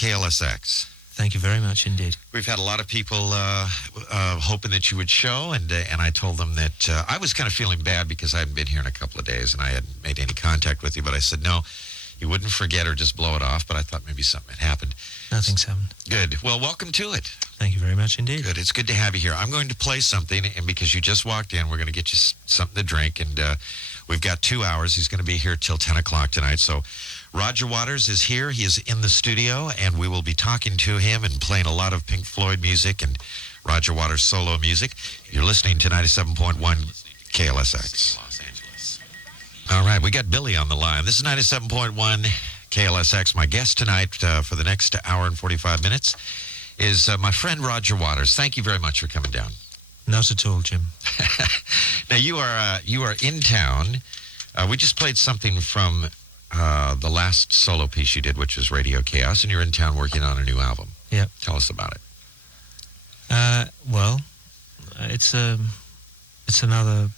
KLSX. Thank you very much indeed. We've had a lot of people hoping that you would show, and I told them that I was kind of feeling bad because I hadn't been here in a couple of days, and I hadn't made any contact with you, but I said, no, you wouldn't forget or just blow it off, but I thought maybe something had happened. Nothing's happened. Good. Well, welcome to it. Thank you very much indeed. Good. It's good to have you here. I'm going to play something, and because you just walked in, we're going to get you something to drink, and we've got 2 hours. He's going to be here till 10 o'clock tonight, so Roger Waters is here. He is in the studio, and we will be talking to him and playing a lot of Pink Floyd music and Roger Waters solo music. You're listening to 97.1 KLSX. Los Angeles. All right, we got Billy on the line. This is 97.1 KLSX. My guest tonight for the next hour and 45 minutes is my friend Roger Waters. Thank you very much for coming down. Not at all, Jim. Now, you are in town. We just played something from the last solo piece you did, which was Radio Chaos, and you're in town working on a new album. Yeah. Tell us about it. Well, it's another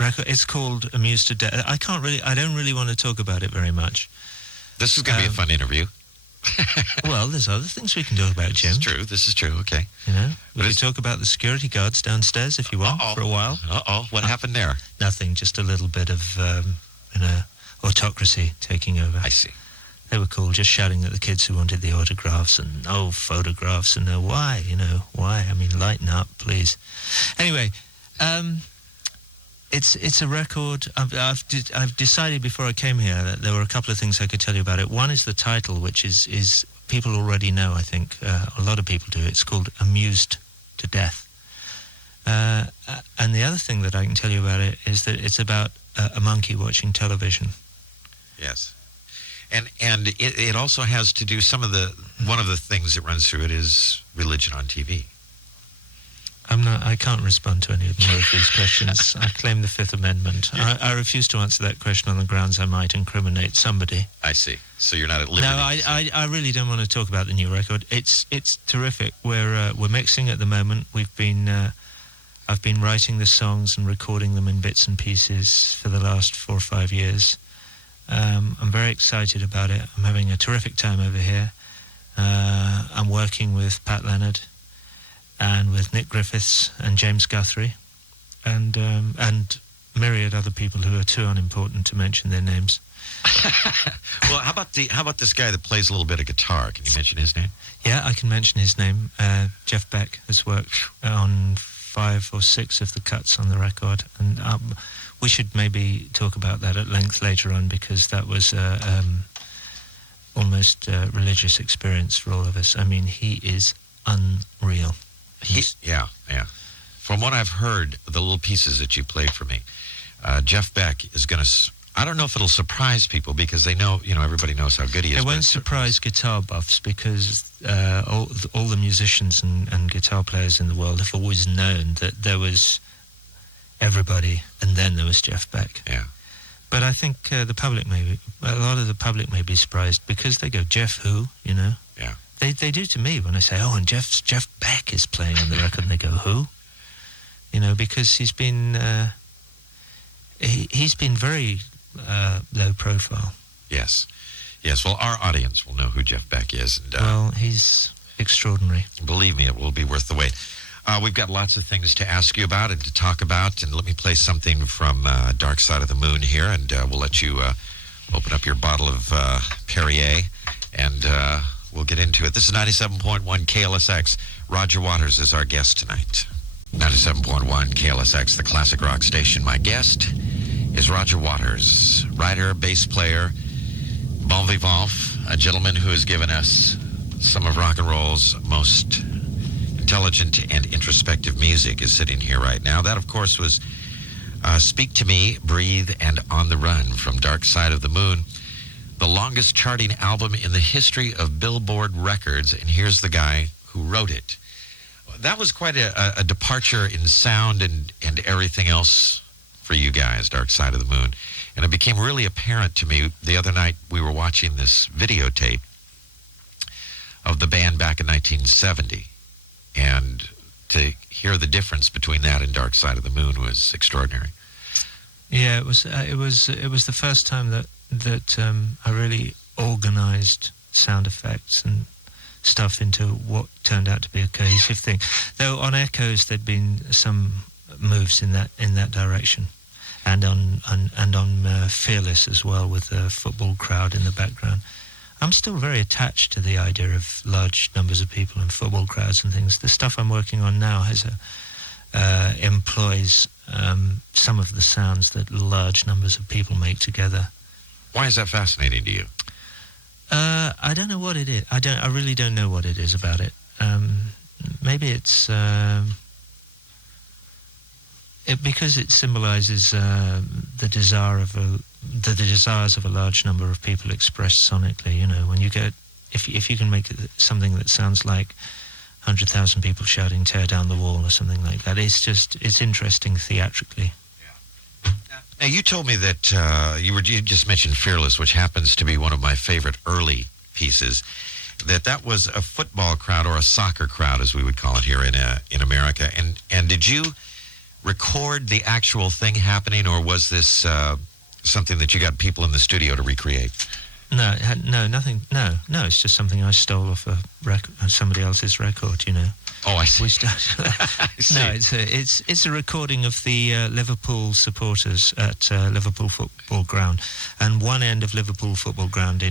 record. It's called Amused to Death. I don't really want to talk about it very much. This is going to be a fun interview. Well, there's other things we can talk about, Jim. This is true, okay. You know, we can talk about the security guards downstairs if you want for a while. What happened there? Nothing, just a little bit of, autocracy taking over. I see. They were cool, just shouting at the kids who wanted the autographs and no photographs and no why. I mean, lighten up, please. Anyway, it's a record. I've decided before I came here that there were a couple of things I could tell you about it. One is the title, which is people already know, I think. A lot of people do. It's called Amused to Death. And the other thing that I can tell you about it is that it's about a monkey watching television. Yes. And it also has to do one of the things that runs through it is religion on TV. I can't respond to any more of these questions. I claim the Fifth Amendment. I refuse to answer that question on the grounds I might incriminate somebody. I see. So you're not at liberty. No, I really don't want to talk about the new record. It's terrific. We're mixing at the moment. I've been writing the songs and recording them in bits and pieces for the last 4 or 5 years. I'm very excited about it. I'm having a terrific time over here. I'm working with Pat Leonard and with Nick Griffiths and James Guthrie and myriad other people who are too unimportant to mention their names. Well, how about this guy that plays a little bit of guitar? Can you mention his name? Yeah, I can mention his name. Jeff Beck has worked on 5 or 6 of the cuts on the record, and we should maybe talk about that at length later on, because that was almost a religious experience for all of us. I mean, he is unreal. Yeah. From what I've heard, the little pieces that you played for me, Jeff Beck is going to... I don't know if it'll surprise people, because they know, everybody knows how good he is. It won't surprise guitar buffs, because all the musicians and guitar players in the world have always known that there was everybody, and then there was Jeff Beck. Yeah. But I think a lot of the public may be surprised, because they go, Jeff who, Yeah. They do to me when I say, and Jeff Beck is playing on the record, and they go, who? Because he's been very low profile. Yes. Well, our audience will know who Jeff Beck is. And, well, he's extraordinary. Believe me, it will be worth the wait. We've got lots of things to ask you about and to talk about, and let me play something from Dark Side of the Moon here, and we'll let you open up your bottle of Perrier, and we'll get into it. This is 97.1 KLSX. Roger Waters is our guest tonight. 97.1 KLSX, the classic rock station. My guest is Roger Waters, writer, bass player, bon vivant, a gentleman who has given us some of rock and roll's most intelligent and introspective music, is sitting here right now. That, of course, was Speak to Me, Breathe, and On the Run from Dark Side of the Moon, the longest charting album in the history of Billboard records, and here's the guy who wrote it. That was quite a departure in sound and everything else for you guys, Dark Side of the Moon. And it became really apparent to me the other night. We were watching this videotape of the band back in 1970, and to hear the difference between that and Dark Side of the Moon was extraordinary. Yeah, it was the first time that I really organized sound effects and stuff into what turned out to be a cohesive thing. Though on Echoes there'd been some moves in that direction, and on Fearless as well, with the football crowd in the background. I'm still very attached to the idea of large numbers of people and football crowds and things. The stuff I'm working on now employs some of the sounds that large numbers of people make together. Why is that fascinating to you? I don't know what it is. I really don't know what it is about it. Maybe it's because it symbolises the desires of a large number of people expressed sonically. You know, when you get, if you can make it something that sounds like 100,000 people shouting "Tear down the wall" or something like that, it's interesting theatrically. Now, you told me that you just mentioned Fearless, which happens to be one of my favorite early pieces, that was a football crowd, or a soccer crowd, as we would call it here in America. And did you record the actual thing happening, or was this something that you got people in the studio to recreate? No, nothing. No, it's just something I stole off somebody else's record, you know. Oh, I see. We started. I see. No, it's a recording of the Liverpool supporters at Liverpool Football Ground, and one end of Liverpool Football Ground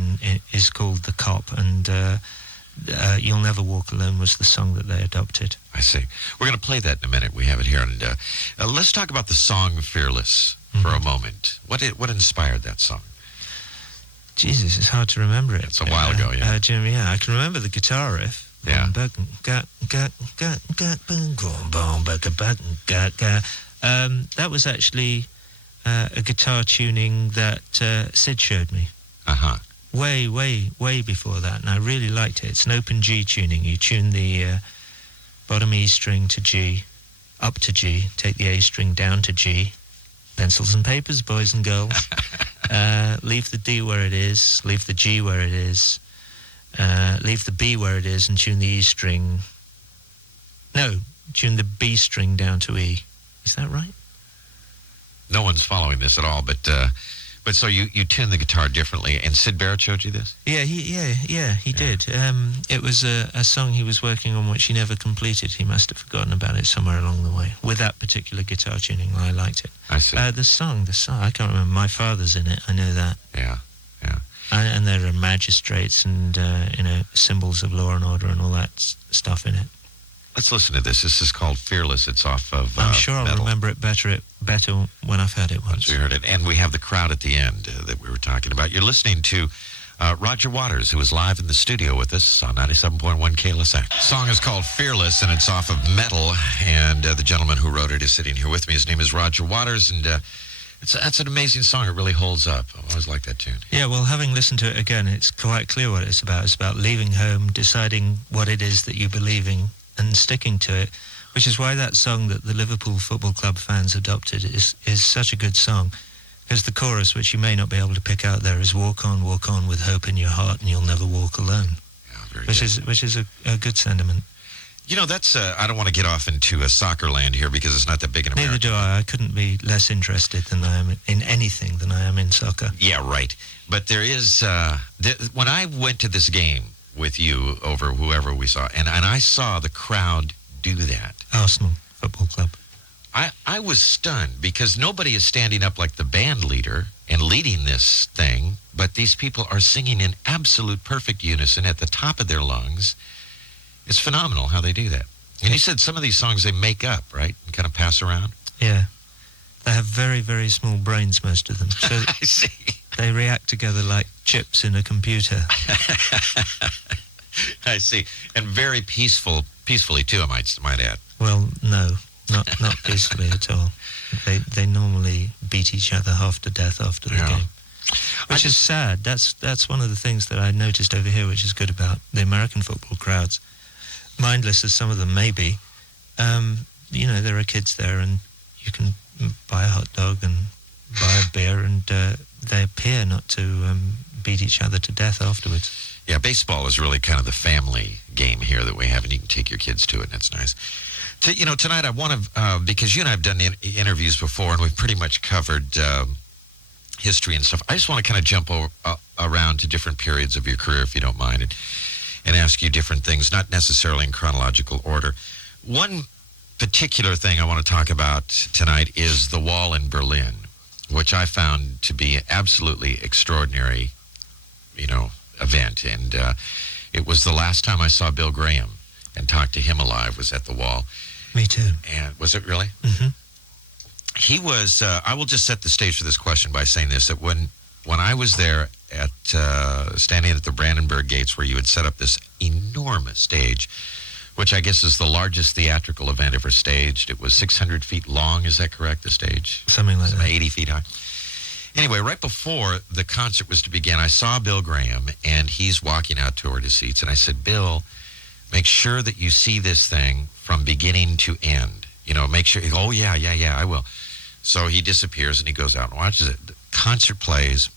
is called the Cop, and "You'll Never Walk Alone" was the song that they adopted. I see. We're going to play that in a minute. We have it here, and let's talk about the song "Fearless" for a moment. What inspired that song? Jesus, it's hard to remember it. It's a while ago, yeah. Jim, yeah, I can remember the guitar riff. Yeah. That was actually a guitar tuning that Sid showed me. Uh-huh. Way before that, and I really liked it. It's an open G tuning. You tune the bottom E string to G, up to G, take the A string down to G. Pencils and papers, boys and girls. Leave the D where it is, leave the G where it is, leave the B where it is, and tune the E string. No, tune the B string down to E. Is that right? No one's following this at all, but so you tune the guitar differently, and Sid Barrett showed you this? Yeah, he did. It was a song he was working on which he never completed. He must have forgotten about it somewhere along the way. With that particular guitar tuning, I liked it. I see. The song, I can't remember. My Father's in it, I know that. Yeah. And there are magistrates and, symbols of law and order and all that stuff in it. Let's listen to this. This is called Fearless. It's off of I'm sure I'll Metal. remember it better when I've heard it once. We heard it. And we have the crowd at the end that we were talking about. You're listening to Roger Waters, who is live in the studio with us on 97.1 KLSX. The song is called Fearless, and it's off of Metal. And the gentleman who wrote it is sitting here with me. His name is Roger Waters, and that's an amazing song. It really holds up. I've always liked that tune. Yeah, well, having listened to it again, it's quite clear what it's about. It's about leaving home, deciding what it is that you believe in, and sticking to it, which is why that song that the Liverpool Football Club fans adopted is such a good song, because the chorus, which you may not be able to pick out there, is walk on with hope in your heart, and you'll never walk alone. Yeah, very which good. which is a good sentiment. You know, that's I don't want to get off into a soccer land here because it's not that big in America. Neither do I. I couldn't be less interested than I am in anything than I am in soccer. Yeah, right. But there is when I went to this game with you over whoever we saw, and I saw the crowd do that. Arsenal Football Club. I was stunned because nobody is standing up like the band leader and leading this thing, but these people are singing in absolute perfect unison at the top of their lungs. It's phenomenal how they do that. And you said some of these songs they make up, right? And kind of pass around? Yeah. They have very, very small brains, most of them. So I see. They react together like chips in a computer. I see. And very peacefully too, I might add. Well, no, not peacefully at all. They normally beat each other half to death after the game. Which is sad. That's one of the things that I noticed over here, which is good about the American football crowds. Mindless as some of them may be, there are kids there, and you can buy a hot dog and buy a beer, and they appear not to beat each other to death afterwards. Yeah, baseball is really kind of the family game here that we have, and you can take your kids to it, and that's nice. Tonight I want to, because you and I have done interviews before, and we've pretty much covered history and stuff. I just want to kind of jump around to different periods of your career, if you don't mind. and ask you different things, not necessarily in chronological order. One particular thing I want to talk about tonight is the wall in Berlin, which I found to be an absolutely extraordinary, event. And it was the last time I saw Bill Graham and talked to him alive was at the wall. Me too. And was it really? Mm-hmm. He was, I will just set the stage for this question by saying this, that when I was there at standing at the Brandenburg Gates where you had set up this enormous stage, which I guess is the largest theatrical event ever staged. It was 600 feet long, is that correct, the stage? Something like that. 80 feet high. Anyway, right before the concert was to begin, I saw Bill Graham, and he's walking out toward his seats, and I said, Bill, make sure that you see this thing from beginning to end. Make sure, oh, yeah, I will. So he disappears, and he goes out and watches it. The concert plays.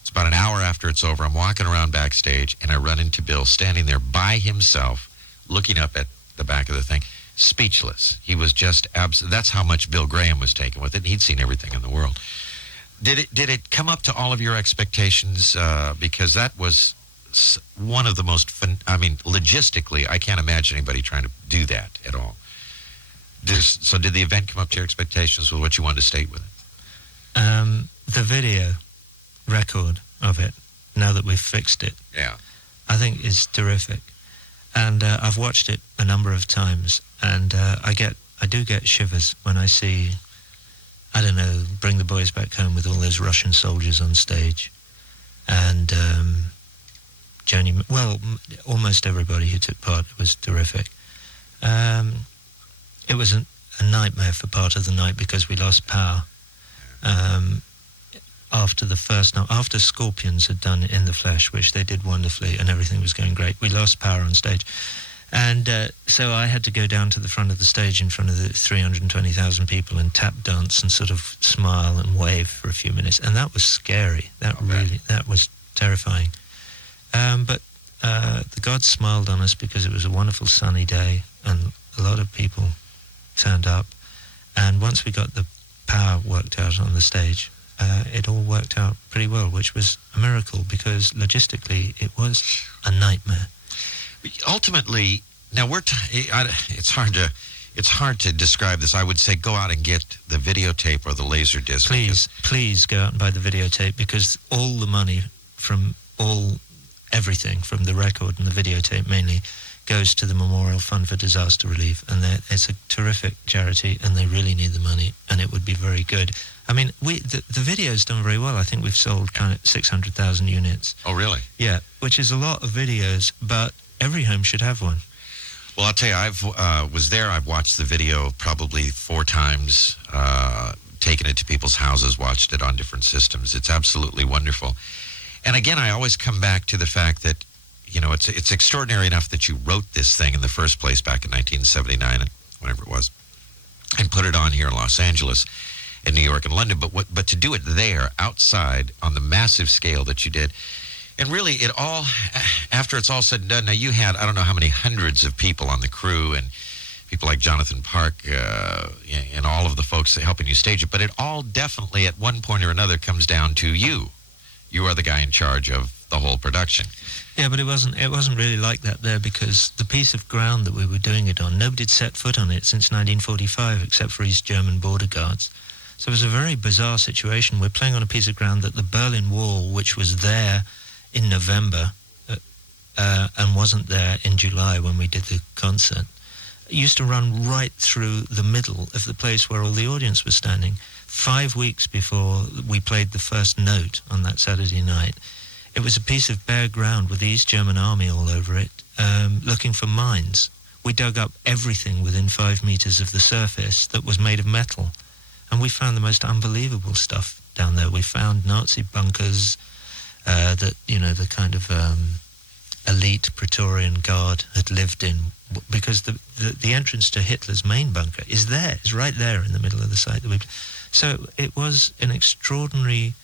It's about an hour after it's over. I'm walking around backstage, and I run into Bill standing there by himself, looking up at the back of the thing, speechless. He was just that's how much Bill Graham was taken with it. He'd seen everything in the world. Did it come up to all of your expectations? Because that was one of the most, logistically, I can't imagine anybody trying to do that at all. So did the event come up to your expectations with what you wanted to state with it? The video record of it, now that we've fixed it, Yeah. I think is terrific. And I've watched it a number of times, and I do get shivers when I see, I don't know, Bring the Boys Back Home with all those Russian soldiers on stage, and almost everybody who took part. It was terrific. It was a nightmare for part of the night because we lost power. After the first night, after Scorpions had done In the Flesh, which they did wonderfully and everything was going great, we lost power on stage. And so I had to go down to the front of the stage in front of the 320,000 people and tap dance and sort of smile and wave for a few minutes. And that was scary. That was terrifying. But the gods smiled on us because it was a wonderful sunny day and a lot of people turned up. And once we got the power worked out on the stage, it all worked out pretty well, which was a miracle because logistically it was a nightmare. Ultimately, now it's hard to describe this. I would say go out and get the videotape or the laser disc. Please go out and buy the videotape because all the money from everything from the record and the videotape mainly goes to the Memorial Fund for Disaster Relief, and it's a terrific charity, and they really need the money, and it would be very good. I mean, the video's done very well. I think we've sold kind of 600,000 units. Oh, really? Yeah, which is a lot of videos, but every home should have one. Well, I'll tell you, I've watched the video probably 4 times, taken it to people's houses, watched it on different systems. It's absolutely wonderful. And again, I always come back to the fact that, it's extraordinary enough that you wrote this thing in the first place back in 1979, whenever it was, and put it on here in Los Angeles, in New York and London. But to do it there, outside, on the massive scale that you did, and really it all, after it's all said and done, now you had, I don't know how many hundreds of people on the crew, and people like Jonathan Park, and all of the folks helping you stage it, but it all definitely at one point or another comes down to you. You are the guy in charge of the whole production. Yeah, but it wasn't really like that there because the piece of ground that we were doing it on, nobody had set foot on it since 1945 except for East German border guards. So it was a very bizarre situation. We're playing on a piece of ground that the Berlin Wall, which was there in November and wasn't there in July when we did the concert, used to run right through the middle of the place where all the audience was standing. 5 weeks before we played the first note on that Saturday night, it was a piece of bare ground with the East German army all over it, looking for mines. We dug up everything within 5 meters of the surface that was made of metal, and we found the most unbelievable stuff down there. We found Nazi bunkers that, the kind of elite Praetorian Guard had lived in, because the entrance to Hitler's main bunker is right there in the middle of the site that we. So it was an extraordinary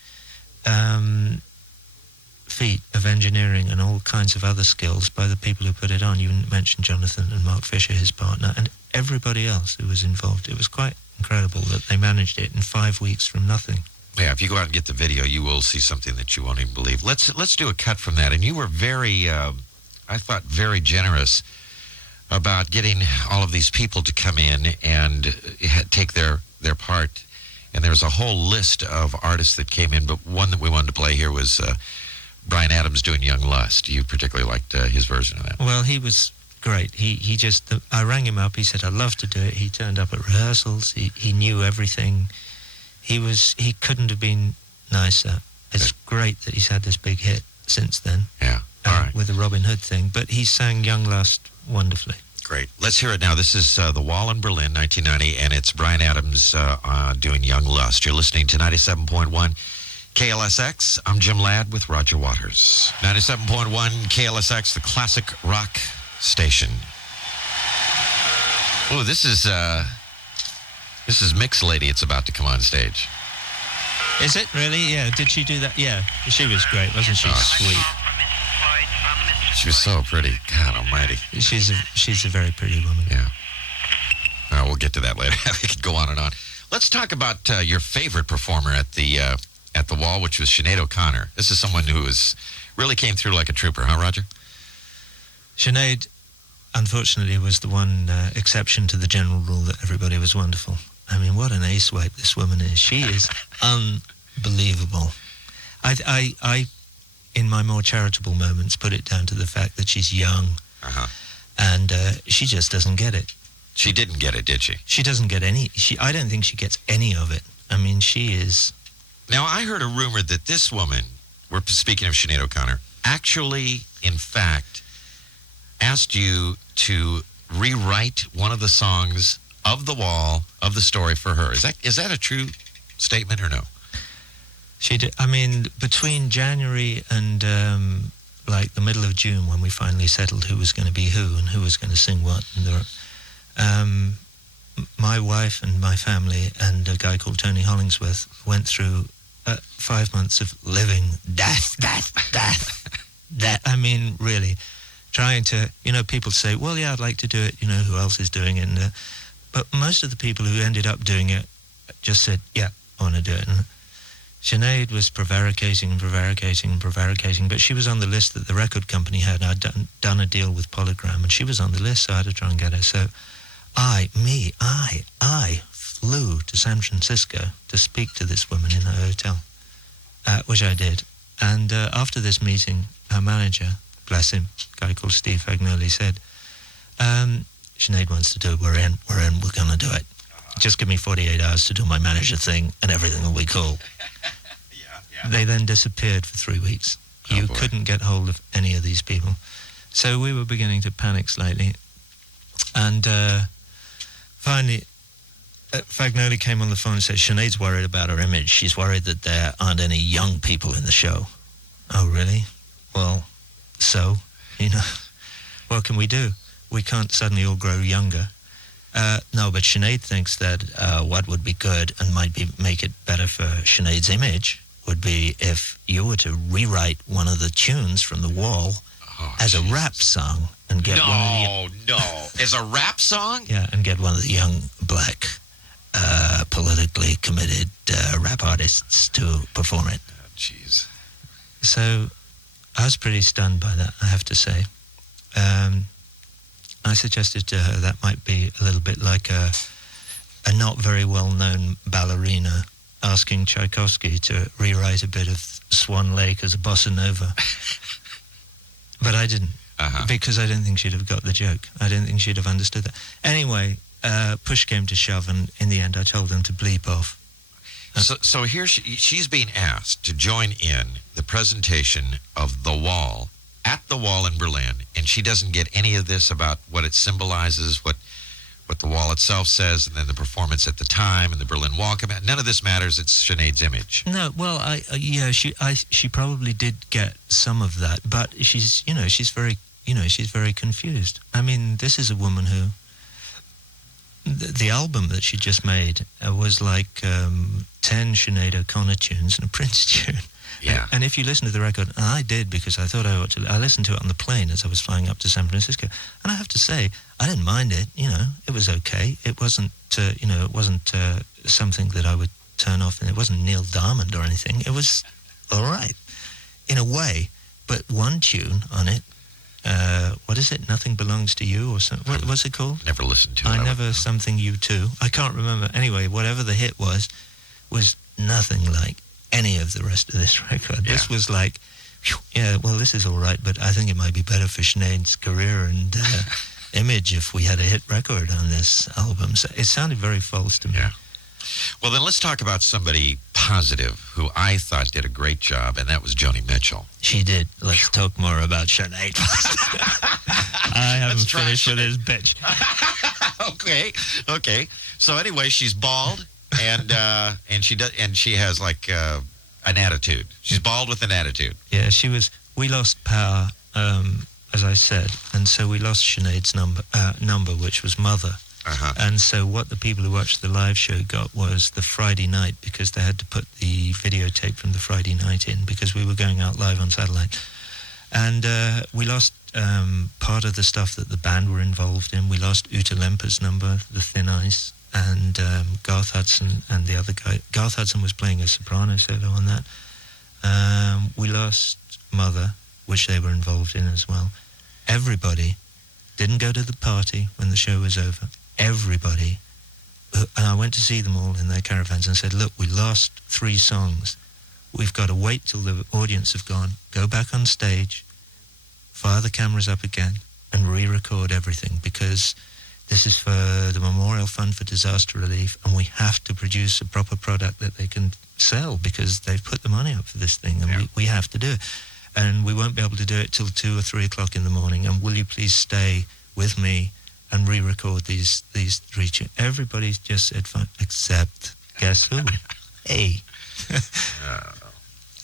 feat of engineering and all kinds of other skills by the people who put it on. You mentioned Jonathan and Mark Fisher, his partner, and everybody else who was involved. It was quite incredible that they managed it in 5 weeks from nothing. Yeah, if you go out and get the video, you will see something that you won't even believe. Let's do a cut from that. And you were very I thought, very generous about getting all of these people to come in and take their part. And there's a whole list of artists that came in, but one that we wanted to play here was Bryan Adams doing Young Lust. You particularly liked his version of that. Well, he was great. He just, I rang him up. He said, I'd love to do it. He turned up at rehearsals. He knew everything. He couldn't have been nicer. It's great that he's had this big hit since then. Yeah, all right. With the Robin Hood thing. But he sang Young Lust wonderfully. Great. Let's hear it now. This is The Wall in Berlin, 1990, and it's Bryan Adams doing Young Lust. You're listening to 97.1 KLSX. I'm Jim Ladd with Roger Waters. 97.1 KLSX, the classic rock station. Oh, this is Mix Lady. It's about to come on stage. Is it really? Yeah. Did she do that? Yeah. She was great, wasn't she? Sweet. She was so pretty. God almighty. She's a very pretty woman. Yeah. We'll get to that later. We could go on and on. Let's talk about your favorite performer at the Wall, which was Sinead O'Connor. This is someone who really came through like a trooper, huh, Roger? Sinead, unfortunately, was the one exception to the general rule that everybody was wonderful. I mean, what an ace wipe this woman is. She is unbelievable. I in my more charitable moments, put it down to the fact that she's young, and she just doesn't get it. She didn't get it, did she? She doesn't get any. I don't think she gets any of it. I mean, she is. Now, I heard a rumor that this woman, we're speaking of Sinead O'Connor, actually, in fact, asked you to rewrite one of the songs of The Wall, of the story for her. Is that a true statement or no? She did. I mean, between January and like the middle of June, when we finally settled who was going to be who and who was going to sing what, and my wife and my family and a guy called Tony Hollingsworth went through 5 months of living death. I mean, really, trying to, people say, well, yeah, I'd like to do it, who else is doing it? And, but most of the people who ended up doing it just said, yeah, I want to do it. And Sinead was prevaricating, but she was on the list that the record company had. I'd done a deal with Polygram, and she was on the list, so I had to try and get her. So I flew to San Francisco to speak to this woman in her hotel, which I did. And after this meeting, her manager, bless him, a guy called Steve Fagnoli, said, Sinead wants to do it, we're in, we're going to do it. Just give me 48 hours to do my manager thing, and everything will be cool. Yeah. They then disappeared for 3 weeks. You couldn't get hold of any of these people. So we were beginning to panic slightly. And finally, Fagnoli came on the phone and said, Sinead's worried about her image. She's worried that there aren't any young people in the show. Oh, really? Well, so, what can we do? We can't suddenly all grow younger. No, but Sinead thinks that what would be good and make it better for Sinead's image would be if you were to rewrite one of the tunes from The Wall as a rap song and get one of the... No, as a rap song? Yeah, and get one of the young black, politically committed rap artists to perform it. Oh, jeez. So I was pretty stunned by that, I have to say. I suggested to her that might be a little bit like a not very well-known ballerina asking Tchaikovsky to rewrite a bit of Swan Lake as a bossa nova. But I didn't, because I didn't think she'd have got the joke. I didn't think she'd have understood that. Anyway, push came to shove, and in the end I told them to bleep off. So here she's being asked to join in the presentation of The Wall at the Wall in Berlin, and she doesn't get any of this about what it symbolizes, what the Wall itself says, and then the performance at the time and the Berlin Wall. None of this matters. It's Sinead's image. No, well, she probably did get some of that, but she's very confused. I mean, this is a woman who the album that she just made was like 10 Sinead O'Connor tunes and a Prince tune. Yeah. And if you listen to the record, and I did because I thought I ought to, I listened to it on the plane as I was flying up to San Francisco, and I have to say, I didn't mind it. It was okay. It wasn't, something that I would turn off, and it wasn't Neil Diamond or anything. It was all right, in a way. But one tune on it, what is it? Nothing Belongs to You or something. What's it called? Never listened to it. I Never Something You Too. I can't remember. Anyway, whatever the hit was nothing like any of the rest of this record. Yeah. This was like, whew, yeah, well, this is all right, but I think it might be better for Sinead's career and image if we had a hit record on this album. So it sounded very false to me. Yeah. Well, then let's talk about somebody positive who I thought did a great job, and that was Joni Mitchell. She did. Let's talk more about Sinead. I haven't finished with this bitch. Okay. So anyway, she's bald, and she has like an attitude. She's bald with an attitude. Yeah, she was. We lost power, as I said, and so we lost Sinead's number, which was Mother. Uh-huh. And so what the people who watched the live show got was the Friday night, because they had to put the videotape from the Friday night in because we were going out live on satellite. And we lost part of the stuff that the band were involved in. We lost Uta Lemper's number, The Thin Ice, and Garth Hudson and the other guy. Garth Hudson was playing a soprano solo on that. We lost Mother, which they were involved in as well. Everybody didn't go to the party when the show was over. Everybody, and I went to see them all in their caravans and said, look, we lost 3 songs. We've got to wait till the audience have gone, go back on stage, fire the cameras up again, and re-record everything, because this is for the Memorial Fund for Disaster Relief, and we have to produce a proper product that they can sell, because they've put the money up for this thing, and we have to do it. And we won't be able to do it till 2 or 3 o'clock in the morning, and will you please stay with me and re-record these 3 tunes? Everybody just said fine, except, guess who? Hey.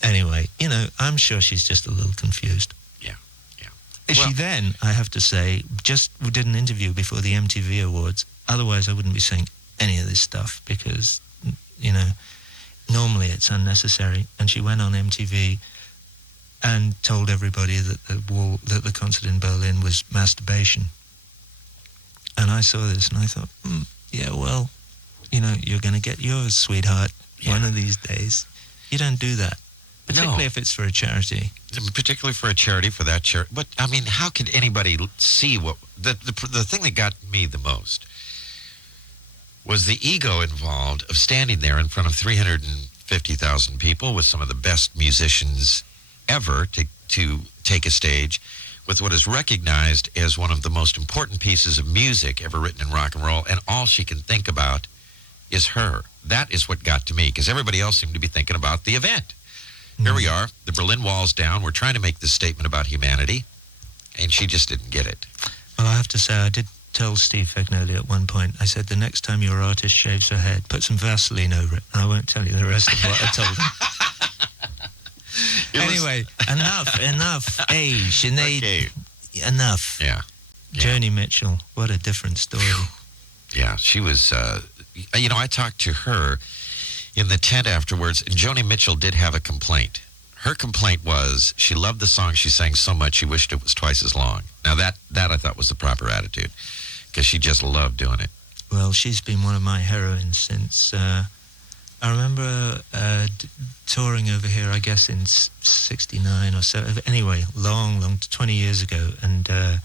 Anyway, I'm sure she's just a little confused. Yeah. She then, I have to say, we did an interview before the MTV Awards. Otherwise, I wouldn't be saying any of this stuff because, normally it's unnecessary. And she went on MTV and told everybody that the concert in Berlin was masturbation. And I saw this and I thought, yeah, well, you're going to get yours, sweetheart, one of these days. You don't do that, particularly if it's for a charity. Particularly for a charity, for that charity. But, I mean, how could anybody see what... The thing that got me the most was the ego involved of standing there in front of 350,000 people with some of the best musicians ever to take a stage with what is recognized as one of the most important pieces of music ever written in rock and roll, and all she can think about is her. That is what got to me, because everybody else seemed to be thinking about the event. Here we are, the Berlin Wall's down, we're trying to make this statement about humanity, and she just didn't get it. Well, I have to say, I did tell Steve Fagnoli at one point, I said, the next time your artist shaves her head, put some Vaseline over it, and I won't tell you the rest of what I told him. Anyway, enough. Hey, Sinead, Okay. Enough. Yeah. Joni Mitchell, what a different story. Yeah, she was, I talked to her in the tent afterwards, and Joni Mitchell did have a complaint. Her complaint was she loved the song she sang so much she wished it was twice as long. Now, that I thought was the proper attitude, because she just loved doing it. Well, she's been one of my heroines since... I remember touring over here, I guess, in 69 or so. Anyway, long, 20 years ago. And a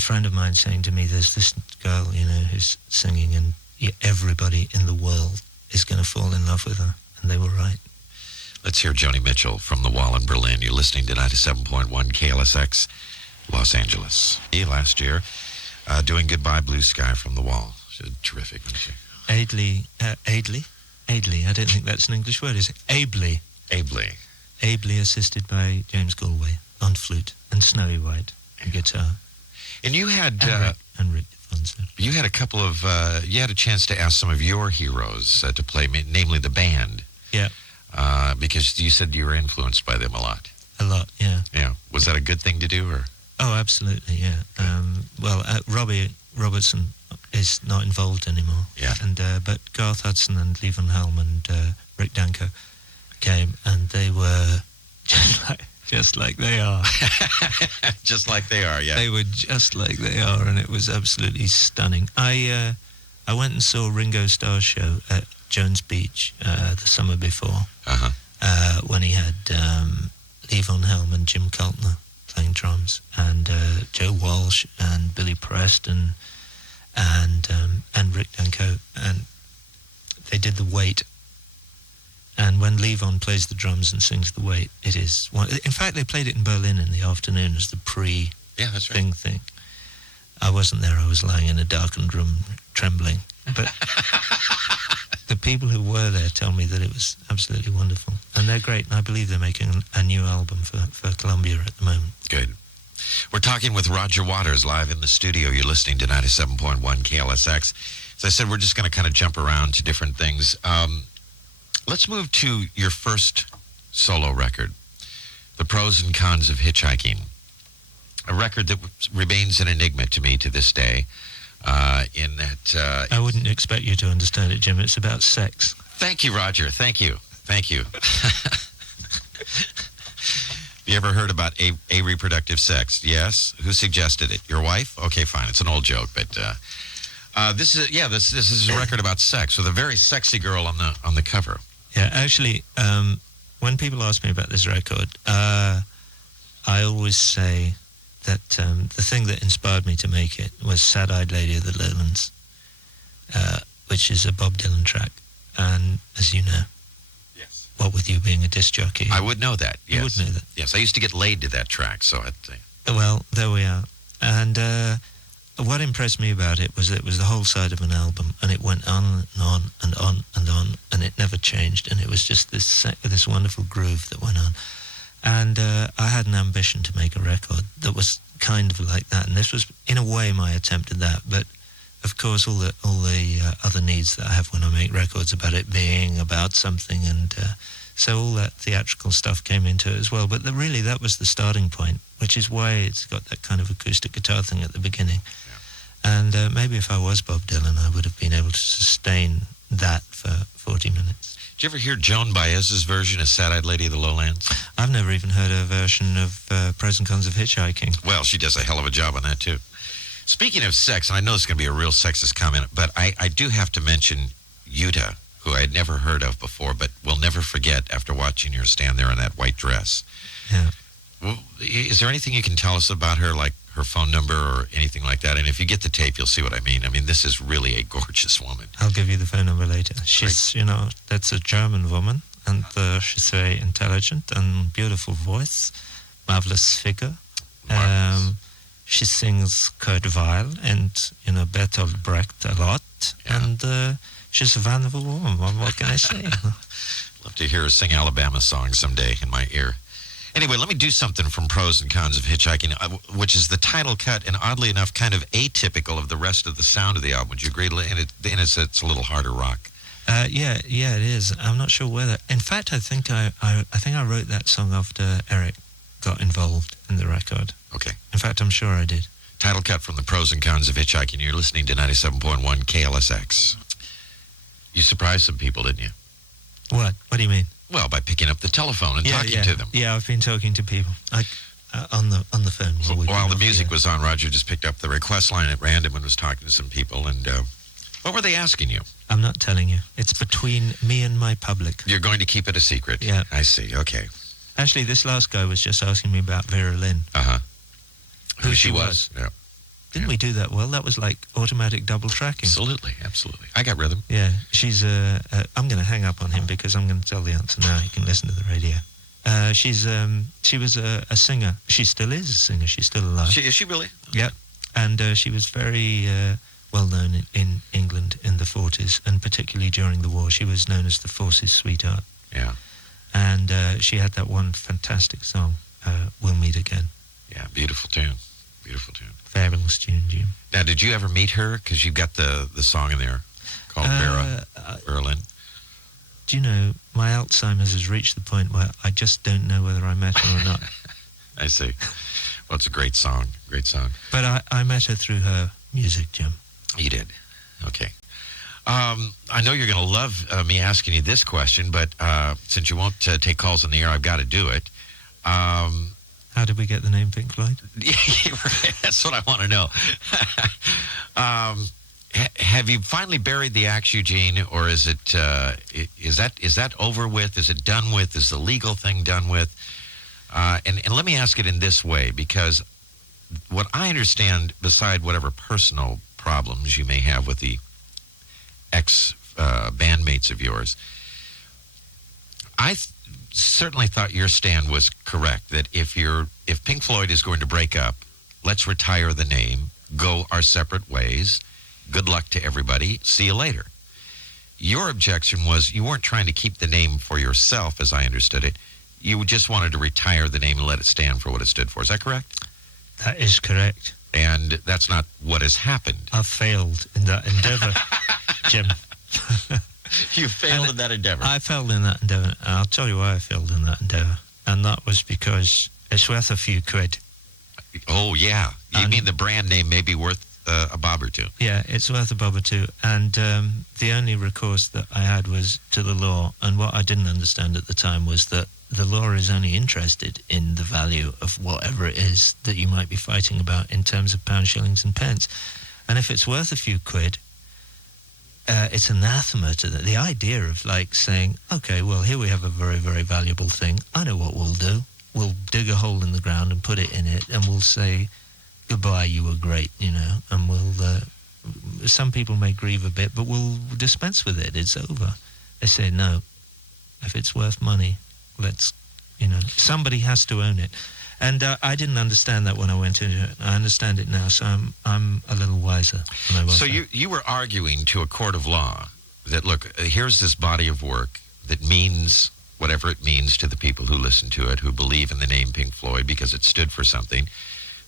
friend of mine saying to me, there's this girl, who's singing, and everybody in the world is going to fall in love with her. And they were right. Let's hear Joni Mitchell from the Wall in Berlin. You're listening to 97.1 KLSX, Los Angeles. Last year, doing Goodbye Blue Sky from the Wall. She was terrific, wasn't she? Ably, I don't think that's an English word, is it? Ably assisted by James Galway on flute and Snowy White on guitar. And you had... and Rick Fonso. You had a couple of... you had a chance to ask some of your heroes to play, namely the band. Yeah. Because you said you were influenced by them a lot. A lot, yeah. Yeah. Was that a good thing to do, or...? Oh, absolutely, yeah. Robbie Robertson is not involved anymore. Yeah. And but Garth Hudson and Lee Van Helm and Rick Danko came, and they were just like they are. Just like they are, yeah. They were just like they are, and it was absolutely stunning. I went and saw Ringo Starr's show at Jones Beach the summer before, when he had Lee Van Helm and Jim Keltner playing drums, and Joe Walsh and Billy Preston and Rick Danko, and they did the Wait. And when Levon plays the drums and sings the Wait, it is one. In fact, they played it in Berlin in the afternoon as the that's right. thing. I wasn't there. I was lying in a darkened room, trembling. But the people who were there tell me that it was absolutely wonderful, and they're great. And I believe they're making a new album for Columbia at the moment. Good. We're talking with Roger Waters live in the studio. You're listening to 97.1 KLSX. As I said, we're just going to kind of jump around to different things. Let's move to your first solo record, The Pros and Cons of Hitchhiking, a record that remains an enigma to me to this day, in that... I wouldn't expect you to understand it, Jim. It's about sex. Thank you, Roger. Thank you. You ever heard about a reproductive sex? Yes. Who suggested it? Your wife? Okay, fine. It's an old joke, but this is a record about sex with a very sexy girl on the cover. Yeah, actually, when people ask me about this record, I always say that the thing that inspired me to make it was Sad-Eyed Lady of the Lowlands, which is a Bob Dylan track. And as you know, yes, what with you being a disc jockey, I would know that. Yes. You would know that. Yes, I used to get laid to that track, so I'd say. Well, there we are. And what impressed me about it was that it was the whole side of an album, and it went on and on and on and on, and it never changed, and it was just this wonderful groove that went on. And I had an ambition to make a record that was kind of like that, and this was, in a way, my attempt at that. But of course, all the other needs that I have when I make records about it being about something, and so all that theatrical stuff came into it as well. But really, that was the starting point, which is why it's got that kind of acoustic guitar thing at the beginning. And maybe if I was Bob Dylan, I would have been able to sustain that for 40 minutes. Did you ever hear Joan Baez's version of Sad-Eyed Lady of the Lowlands? I've never even heard a version of Pros and Cons of Hitchhiking. Well, she does a hell of a job on that, too. Speaking of sex, and I know this is going to be a real sexist comment, but I do have to mention Yuta, who I had never heard of before, but will never forget after watching her stand there in that white dress. Yeah. Well, is there anything you can tell us about her, like her phone number or anything like that? And if you get the tape, you'll see what I mean. I mean, this is really a gorgeous woman. I'll give you the phone number later. She's, that's a German woman, and she's very intelligent and beautiful voice, marvelous figure. Marvelous. She sings Kurt Weill and, Bertolt Brecht a lot, and she's a wonderful woman. What can I say? Love to hear her sing Alabama songs someday in my ear. Anyway, let me do something from Pros and Cons of Hitchhiking, which is the title cut, and oddly enough, kind of atypical of the rest of the sound of the album. Would you agree? And it's a little harder rock. Yeah, it is. I'm not sure whether. In fact, I think I wrote that song after Eric got involved in the record. Okay. In fact, I'm sure I did. Title cut from the Pros and Cons of Hitchhiking. You're listening to 97.1 KLSX. You surprised some people, didn't you? What? What do you mean? Well, by picking up the telephone and talking to them. Yeah, I've been talking to people on the phone. While the music was on, Roger just picked up the request line at random and was talking to some people. And what were they asking you? I'm not telling you. It's between me and my public. You're going to keep it a secret? Yeah. I see. Okay. Actually, this last guy was just asking me about Vera Lynn. Uh-huh. Who she was. Yeah. Didn't we do that well? That was like automatic double tracking. Absolutely. I got rhythm. Yeah, she's I'm going to hang up on him because I'm going to tell the answer now. You can listen to the radio. She was a singer. She still is a singer. She's still alive. Is she really? Yeah, and she was very well known in England in the 40s, and particularly during the war. She was known as the Forces Sweetheart. Yeah. And she had that one fantastic song, We'll Meet Again. Yeah, beautiful tune. Beautiful tune. Fabulous tune, Jim. Now, did you ever meet her? Because you've got the song in there called Vera Lynn. Do you know, my Alzheimer's has reached the point where I just don't know whether I met her or not. I see. Well, it's a great song. Great song. But I met her through her music, Jim. You did? Okay. I know you're going to love me asking you this question, but since you won't take calls on the air, I've got to do it. How did we get the name Pink Floyd? Right, that's what I want to know. Have you finally buried the axe, Eugene, or is that over with? Is it done with? Is the legal thing done with? And let me ask it in this way, because what I understand, beside whatever personal problems you may have with the ex-bandmates of yours, I certainly thought your stand was correct, that if Pink Floyd is going to break up, let's retire the name, go our separate ways, good luck to everybody, see you later. Your objection was you weren't trying to keep the name for yourself, as I understood it. You just wanted to retire the name and let it stand for what it stood for. Is that correct? That is correct. And that's not what has happened. I've failed in that endeavor, Jim. You failed in that endeavor. I failed in that endeavor. And I'll tell you why I failed in that endeavor. And that was because it's worth a few quid. Oh, yeah. You mean the brand name may be worth a bob or two? Yeah, it's worth a bob or two. And the only recourse that I had was to the law. And what I didn't understand at the time was that the law is only interested in the value of whatever it is that you might be fighting about in terms of pounds, shillings, and pence. And if it's worth a few quid, it's anathema to the idea of like saying, okay, well, here we have a very, very valuable thing. I know what we'll do. We'll dig a hole in the ground and put it in it, and we'll say, goodbye, you were great, you know, and we'll, some people may grieve a bit, but we'll dispense with it. It's over. They say, no, if it's worth money, let's, you know, somebody has to own it. And I didn't understand that when I went into it. I understand it now, so I'm a little wiser than I was. So you were arguing to a court of law that, look, here's this body of work that means whatever it means to the people who listen to it, who believe in the name Pink Floyd because it stood for something.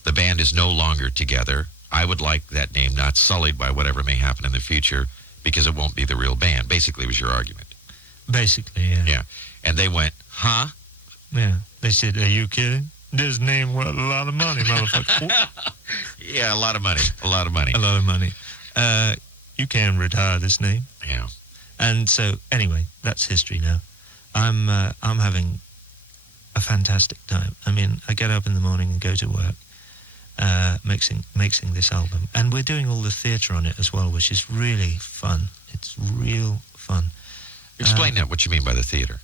The band is no longer together. I would like that name not sullied by whatever may happen in the future because it won't be the real band. Basically, was your argument. Basically, yeah. Yeah. And they went, huh? Yeah. They said, are you kidding? This name worth a lot of money, motherfucker. Yeah, a lot of money. A lot of money. A lot of money. You can retire this name. Yeah. And so, anyway, that's history now. I'm having a fantastic time. I mean, I get up in the morning and go to work, mixing this album. And we're doing all the theatre on it as well, which is really fun. It's real fun. Explain that, what you mean by the theatre.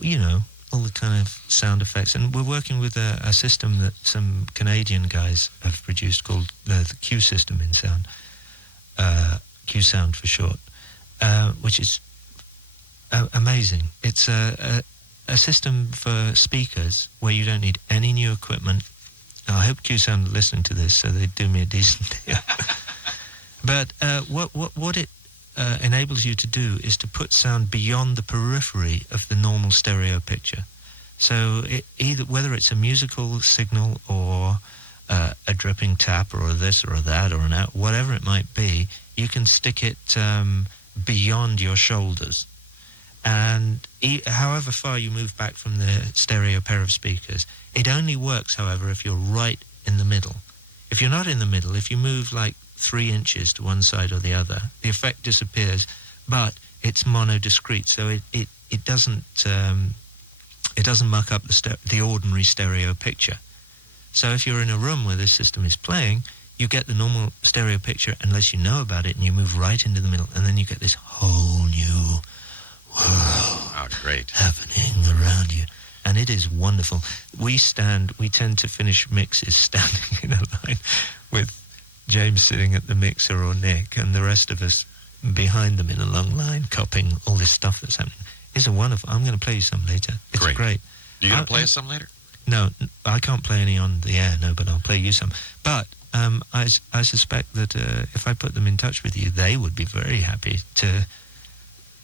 You know, all the kind of sound effects. And we're working with a system that some Canadian guys have produced called the Q system in sound. Q sound for short, which is amazing. It's a system for speakers where you don't need any new equipment. I hope Q sound are listening to this so they do me a decent deal. But what it enables you to do is to put sound beyond the periphery of the normal stereo picture. So either whether it's a musical signal or a dripping tap or this or that or an out, whatever it might be, you can stick it beyond your shoulders. And however far you move back from the stereo pair of speakers, it only works, however, if you're right in the middle. If you're not in the middle, if you move like 3 inches to one side or the other, the effect disappears, but it's mono-discrete, so it doesn't muck up the ordinary stereo picture. So if you're in a room where this system is playing, you get the normal stereo picture unless you know about it, and you move right into the middle, and then you get this whole new world happening around you. And it is wonderful. We tend to finish mixes standing in a line with James sitting at the mixer or Nick, and the rest of us behind them in a long line, copying all this stuff that's happening. It's a wonderful. I'm going to play you some later. It's great. You going to play us some later? No, I can't play any on the air. No, but I'll play you some. But I suspect that if I put them in touch with you, they would be very happy to,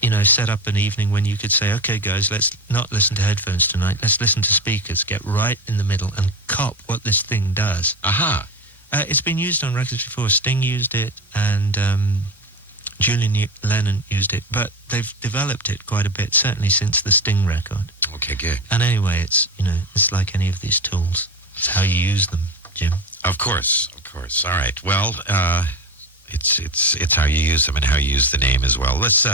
you know, set up an evening when you could say, okay, guys, let's not listen to headphones tonight. Let's listen to speakers. Get right in the middle and cop what this thing does. Aha. It's been used on records before. Sting used it, and Julian Lennon used it, but they've developed it quite a bit, certainly since the Sting record. Okay, good. And anyway, it's like any of these tools. It's how you use them, Jim. Of course. All right. Well, it's how you use them and how you use the name as well. Let's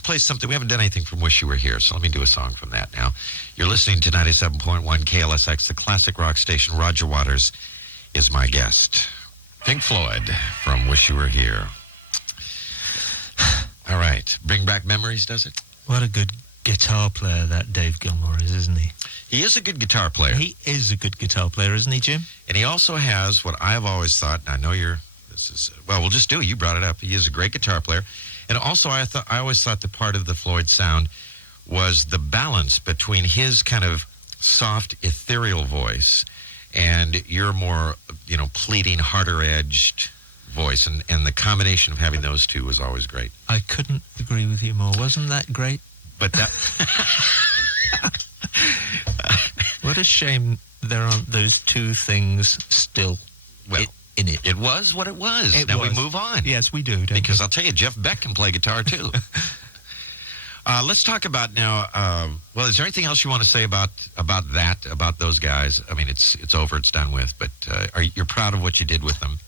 play something. We haven't done anything from Wish You Were Here, so let me do a song from that now. You're listening to 97.1 KLSX, the classic rock station. Roger Waters is my guest. Pink Floyd from Wish You Were Here. All right. Bring back memories, does it? What a good guitar player that Dave Gilmour is, isn't he? He is a good guitar player. He is a good guitar player, isn't he, Jim? And he also has what I've always thought, and I know we'll just do it. You brought it up. He is a great guitar player. And also, I always thought the part of the Floyd sound was the balance between his kind of soft, ethereal voice and your more, pleading, harder-edged voice. And the combination of having those two was always great. I couldn't agree with you more. Wasn't that great? But that... What a shame there aren't those two things still in it. It was what it was. We move on. Yes, we do. Because I'll tell you, Jeff Beck can play guitar, too. Let's talk about now, is there anything else you want to say about those guys? I mean, it's over, it's done with, but you're proud of what you did with them?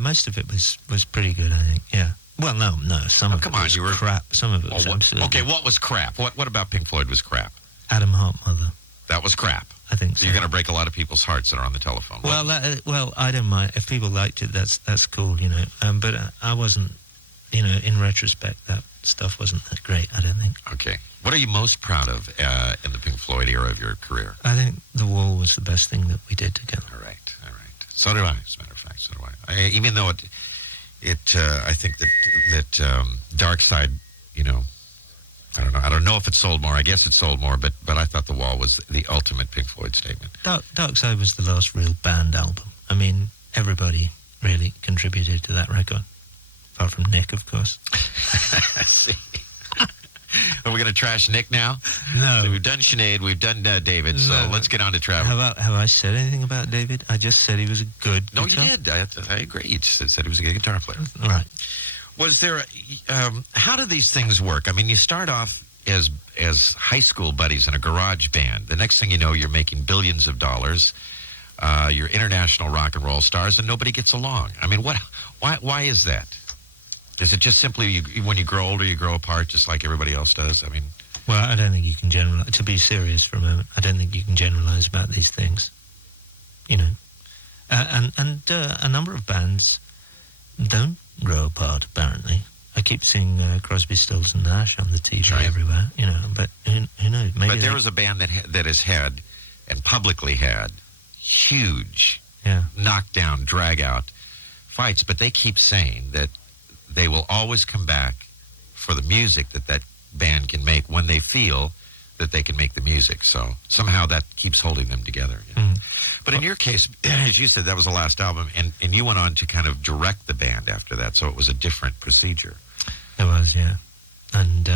Most of it was pretty good, I think, yeah. Well, no, some of it was crap. Some of it was absolutely... Okay, what was crap? What about Pink Floyd was crap? Adam Hartmother. That was crap? I think so. You're going to break a lot of people's hearts that are on the telephone. Well, I don't mind. If people liked it, that's cool, But I wasn't, in retrospect, that stuff wasn't that great, I don't think. Okay. What are you most proud of in the Pink Floyd era of your career? I think The Wall was the best thing that we did together. All right. So do I, as a matter of fact, so do I. Even though I think that Dark Side, I don't know if it sold more. I guess it sold more, but I thought The Wall was the ultimate Pink Floyd statement. Dark Side was the last real band album. I mean, everybody really contributed to that record, apart from Nick, of course. I see. Are we going to trash Nick now? No. So we've done Sinead, we've done David, so let's get on to Travis. Have I said anything about David? I just said he was a good guitar. No, you did. I agree. You just said he was a good guitar player. Right. Was there how do these things work? I mean, you start off as high school buddies in a garage band. The next thing you know, you're making billions of dollars. You're international rock and roll stars, and nobody gets along. I mean, why is that? Is it just simply when you grow older, you grow apart just like everybody else does? I mean... Well, I don't think you can generalize. To be serious for a moment, I don't think you can generalize about these things. And a number of bands don't grow apart, apparently. I keep seeing Crosby, Stills and Nash on the TV everywhere, but who knows? Maybe but there was a band that has had, and publicly had, huge knockdown, drag-out fights, but they keep saying that they will always come back for the music that band can make when they feel that they can make the music. So somehow that keeps holding them together. But in your case, as you said, that was the last album, and you went on to kind of direct the band after that, so it was a different procedure. It was, yeah. And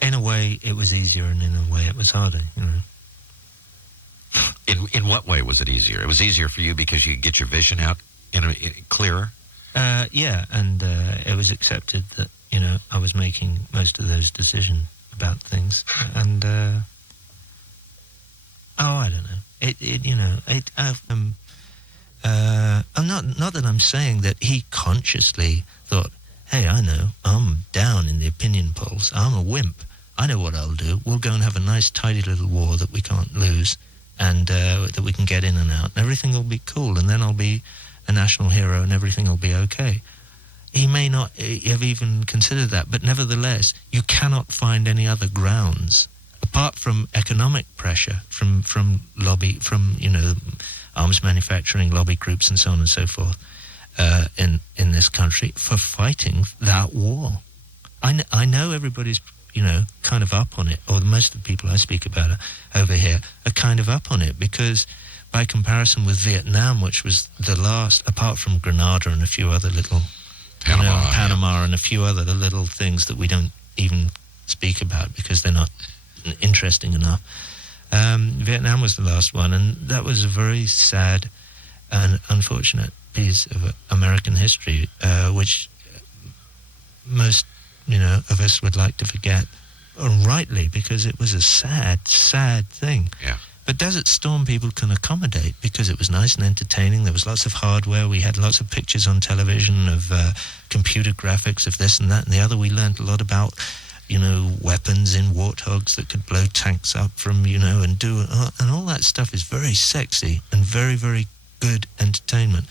in a way, it was easier, and in a way, it was harder, In what way was it easier? It was easier for you because you could get your vision out clearer? Yeah, and it was accepted that, I was making most of those decisions about things. And, I don't know. Not that I'm saying that he consciously thought, hey, I know, I'm down in the opinion polls. I'm a wimp. I know what I'll do. We'll go and have a nice, tidy little war that we can't lose and that we can get in and out. And everything will be cool, and then I'll be a national hero and everything will be okay. He may not have even considered that, but nevertheless, you cannot find any other grounds apart from economic pressure from arms manufacturing lobby groups and so on and so forth in this country for fighting that war. I know everybody's kind of up on it, or most of the people I speak about over here are kind of up on it because, by comparison with Vietnam, which was the last, apart from Grenada and a few other little, Panama and a few other little things that we don't even speak about because they're not interesting enough. Vietnam was the last one, and that was a very sad and unfortunate piece of American history, which most, of us would like to forget, rightly, because it was a sad, sad thing. Yeah. But Desert Storm people can accommodate because it was nice and entertaining. There was lots of hardware. We had lots of pictures on television of computer graphics of this and that and the other. We learned a lot about, weapons in warthogs that could blow tanks up from, and do, and all that stuff is very sexy and very, very good entertainment.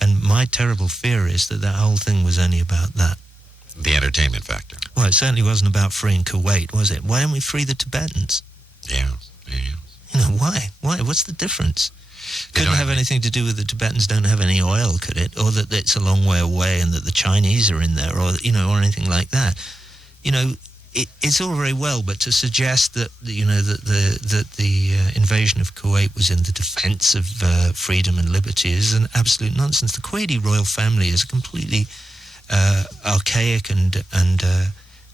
And my terrible fear is that whole thing was only about that. the entertainment factor. Well, it certainly wasn't about freeing Kuwait, was it? Why don't we free the Tibetans? Yeah. You know, why? Why? What's the difference? They Couldn't don't have have anything to do with the Tibetans don't have any oil, could it? Or that it's a long way away and that the Chinese are in there, or, you know, or anything like that. You know, it's all very well, but to suggest that, you know, that the invasion of Kuwait was in the defense of freedom and liberty is an absolute nonsense. The Kuwaiti royal family is a completely archaic and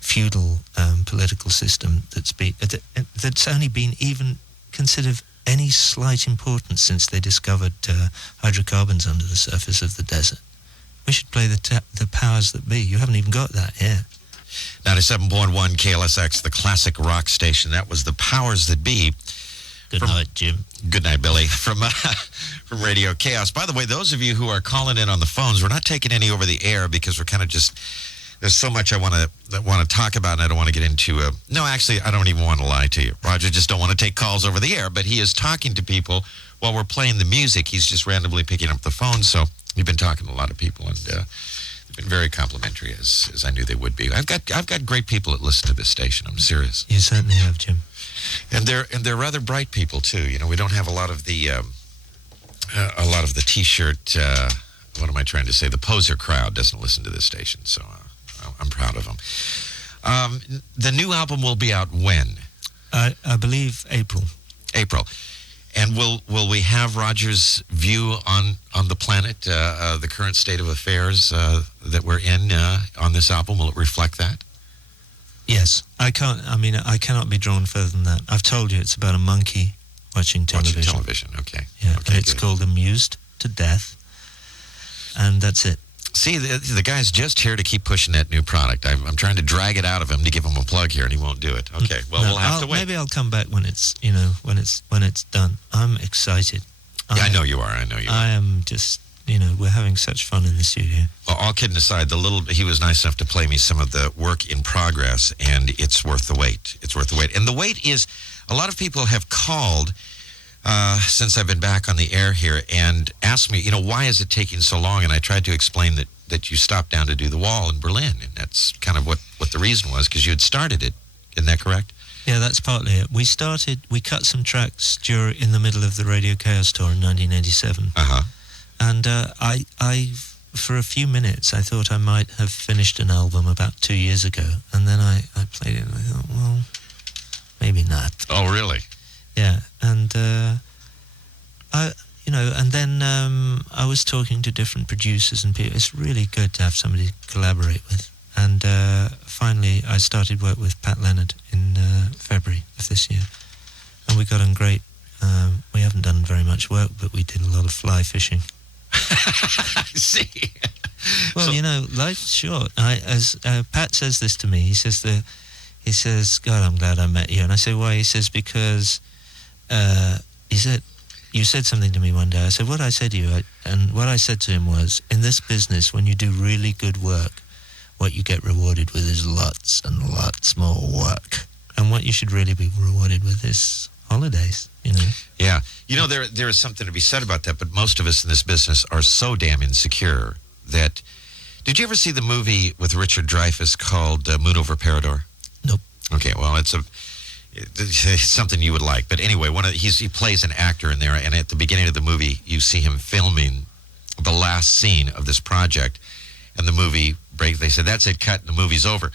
feudal political system that's only been even considered any slight importance since they discovered hydrocarbons under the surface of the desert. We should play the powers that be. You haven't even got that here. 97.1 KLSX, the classic rock station. That was the powers that be. Good night, Jim. Good night, Billy, from Radio Chaos. By the way, those of you who are calling in on the phones, we're not taking any over the air because we're kind of just, there's so much I want to talk about, and I don't want to get into no, actually, I don't even want to lie to you. Roger just don't want to take calls over the air, but he is talking to people while we're playing the music. He's just randomly picking up the phone, so we've been talking to a lot of people, and they've been very complimentary, as I knew they would be. I've got great people that listen to this station. I'm serious. You certainly have, Jim. And they're rather bright people too. You know, we don't have a lot of the T-shirt. What am I trying to say? The poser crowd doesn't listen to this station, so I'm proud of them. The new album will be out when? I believe April. April. And will we have Roger's view on the planet, the current state of affairs that we're in on this album? Will it reflect that? Yes. I cannot be drawn further than that. I've told you it's about a monkey watching television. Watching television, okay. Yeah, okay, and it's called Amused to Death, and that's it. See, the guy's just here to keep pushing that new product. I'm trying to drag it out of him to give him a plug here, and he won't do it. Okay, well, we'll have to wait. Maybe I'll come back when it's done. I'm excited. Yeah, I know you are. I am just, we're having such fun in the studio. Well, all kidding aside, he was nice enough to play me some of the work in progress, and it's worth the wait. It's worth the wait. And the wait is, a lot of people have called since I've been back on the air here and asked me, why is it taking so long? And I tried to explain that you stopped down to do the wall in Berlin, and that's kind of what the reason was, because you had started it. Isn't that correct? Yeah, that's partly it. We cut some tracks in the middle of the Radio Chaos tour in 1987. Uh-huh. And I, for a few minutes, I thought I might have finished an album about 2 years ago. And then I played it and I thought, well, maybe not. Oh, really? Yeah. And, and then I was talking to different producers and people. It's really good to have somebody to collaborate with. And finally, I started work with Pat Leonard in February of this year. And we got on great. We haven't done very much work, but we did a lot of fly fishing. I see. Well, life's short. As Pat says this to me, he says, God, I'm glad I met you. And I say, why? He says, because he said, you said something to me one day. I said, what I said to you, and what I said to him was, in this business, when you do really good work, what you get rewarded with is lots and lots more work. And what you should really be rewarded with is holidays, Yeah. There is something to be said about that, but most of us in this business are so damn insecure that... Did you ever see the movie with Richard Dreyfuss called Moon Over Parador? Nope. Okay, well, it's something you would like. But anyway, he plays an actor in there, and at the beginning of the movie, you see him filming the last scene of this project, and the movie breaks. They said, that's it, cut, and the movie's over.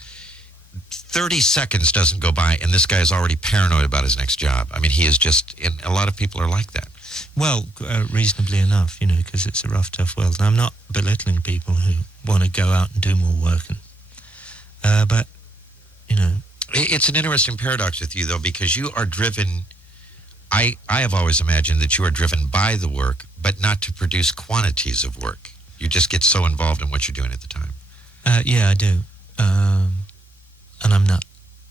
30 seconds doesn't go by, and this guy is already paranoid about his next job. I mean, he is just, and a lot of people are like that. Well, reasonably enough, because it's a rough, tough world. And I'm not belittling people who want to go out and do more work. But. It's an interesting paradox with you, though, because you are driven... I have always imagined that you are driven by the work, but not to produce quantities of work. You just get so involved in what you're doing at the time. Yeah, I do. And I'm not.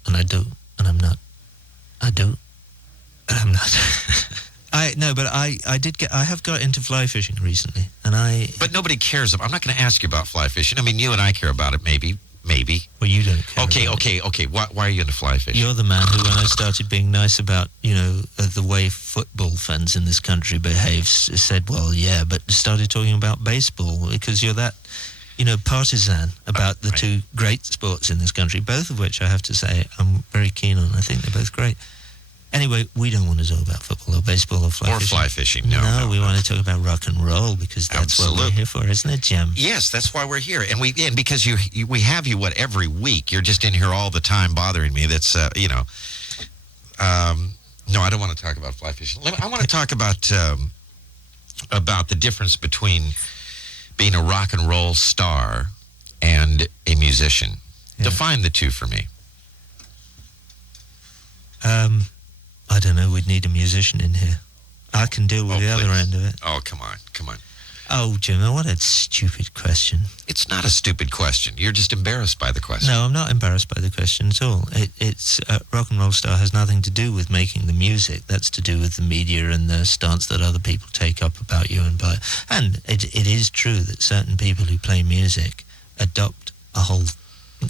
And I do. And I'm not. I do. And I'm not. I have got into fly fishing recently, and But nobody cares. I'm not going to ask you about fly fishing. I mean, you and I care about it, maybe. Well, you don't care. Okay. Why are you into fly fishing? You're the man who, when I started being nice about, the way football fans in this country behave, said, well, yeah, but started talking about baseball, because you're that partisan about the Right. two great sports in this country, both of which I have to say I'm very keen on. I think they're both great. Anyway, we don't want to talk about football or baseball or fly Or fishing. fly fishing. No, we want to talk about rock and roll because that's what we're Absolutely. here for, isn't it, Jim? Yes, that's why we're here, and because we have you every week. You're just in here all the time bothering me. That's no, I don't want to talk about fly fishing. I want to talk about the difference between being a rock and roll star and a musician. Yeah. Define the two for me. I don't know. We'd need a musician in here. I can deal with the other please. end of it. Oh, come on. Oh, Jim, what a stupid question. It's not a stupid question. You're just embarrassed by the question. No, I'm not embarrassed by the question at all. It's rock and roll star has nothing to do with making the music. That's to do with the media and the stance that other people take up about you. And it is true that certain people who play music adopt a whole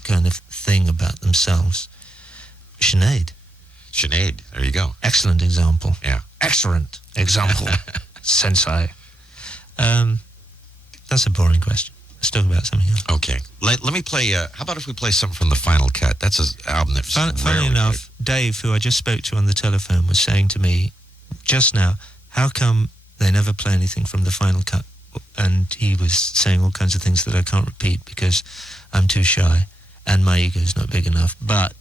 kind of thing about themselves. Sinead. Sinead, there you go. Excellent example. Yeah. Excellent example. Sensei. That's a boring question. Let's talk about something else. Okay. Let me play, how about if we play something from the Final Cut? That's an album that's Funny enough, Dave, who I just spoke to on the telephone, was saying to me just now, how come they never play anything from the Final Cut? And he was saying all kinds of things that I can't repeat because I'm too shy and my ego's not big enough. But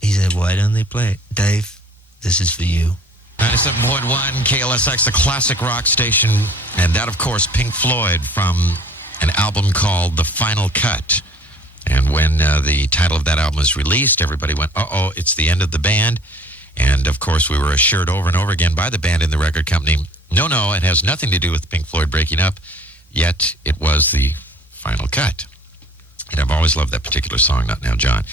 he said, why don't they play it? Dave, this is for you. 97.1 KLSX, the classic rock station. And that, of course, Pink Floyd from an album called The Final Cut. And when the title of that album was released, everybody went, uh-oh, it's the end of the band. And, of course, we were assured over and over again by the band and the record company, no, it has nothing to do with Pink Floyd breaking up. Yet it was the Final Cut. And I've always loved that particular song, Not Now, John.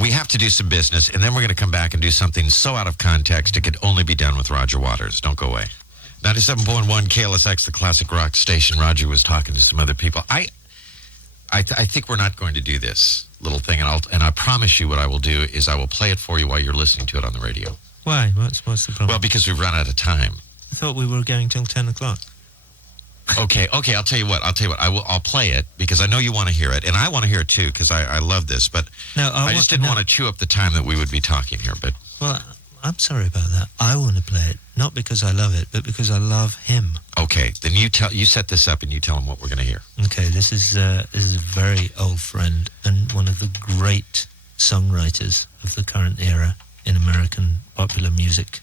We have to do some business, and then we're going to come back and do something so out of context it could only be done with Roger Waters. Don't go away. 97.1 KLSX, the classic rock station. Roger was talking to some other people. I think we're not going to do this little thing, and I promise you what I will do is I will play it for you while you're listening to it on the radio. Why? What's the problem? Well, because we've run out of time. I thought we were going till 10 o'clock. Okay, I'll tell you what. I'll play it because I know you want to hear it, and I want to hear it too because I love this. But No, I just didn't want to chew up the time that we would be talking here. But Well, I'm sorry about that. I want to play it, not because I love it, but because I love him. okay, then you set this up and you tell them what we're going to hear. Okay, this is a very old friend and one of the great songwriters of the current era in American popular music.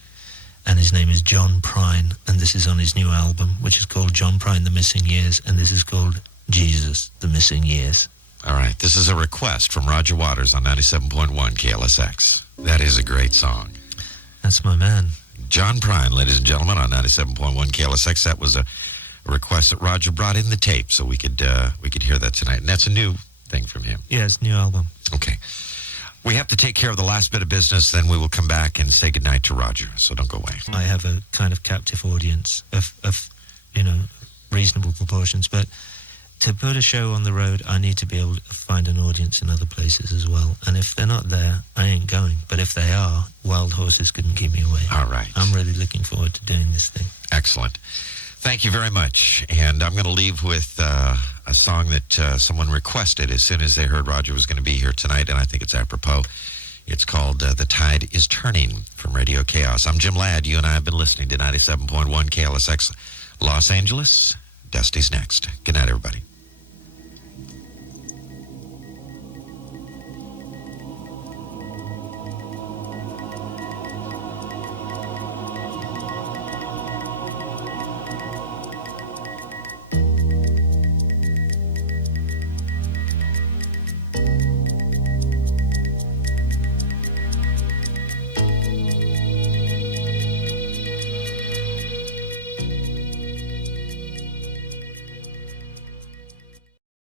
And his name is John Prine, and this is on his new album, which is called John Prine, The Missing Years, and this is called Jesus, The Missing Years. All right, this is a request from Roger Waters on 97.1 KLSX. That is a great song. That's my man. John Prine, ladies and gentlemen, on 97.1 KLSX. That was a request that Roger brought in the tape so we could hear that tonight. And that's a new thing from him. Yeah, it's a new album. Okay. We have to take care of the last bit of business, then we will come back and say goodnight to Roger. So don't go away. I have a kind of captive audience of reasonable proportions, but to put a show on the road, I need to be able to find an audience in other places as well. And if they're not there, I ain't going. But if they are, wild horses couldn't keep me away. All right. I'm really looking forward to doing this thing. Excellent. Thank you very much. And I'm going to leave with a song that someone requested as soon as they heard Roger was going to be here tonight, and I think it's apropos. It's called The Tide is Turning from Radio Chaos. I'm Jim Ladd. You and I have been listening to 97.1 KLSX Los Angeles. Dusty's next. Good night, everybody.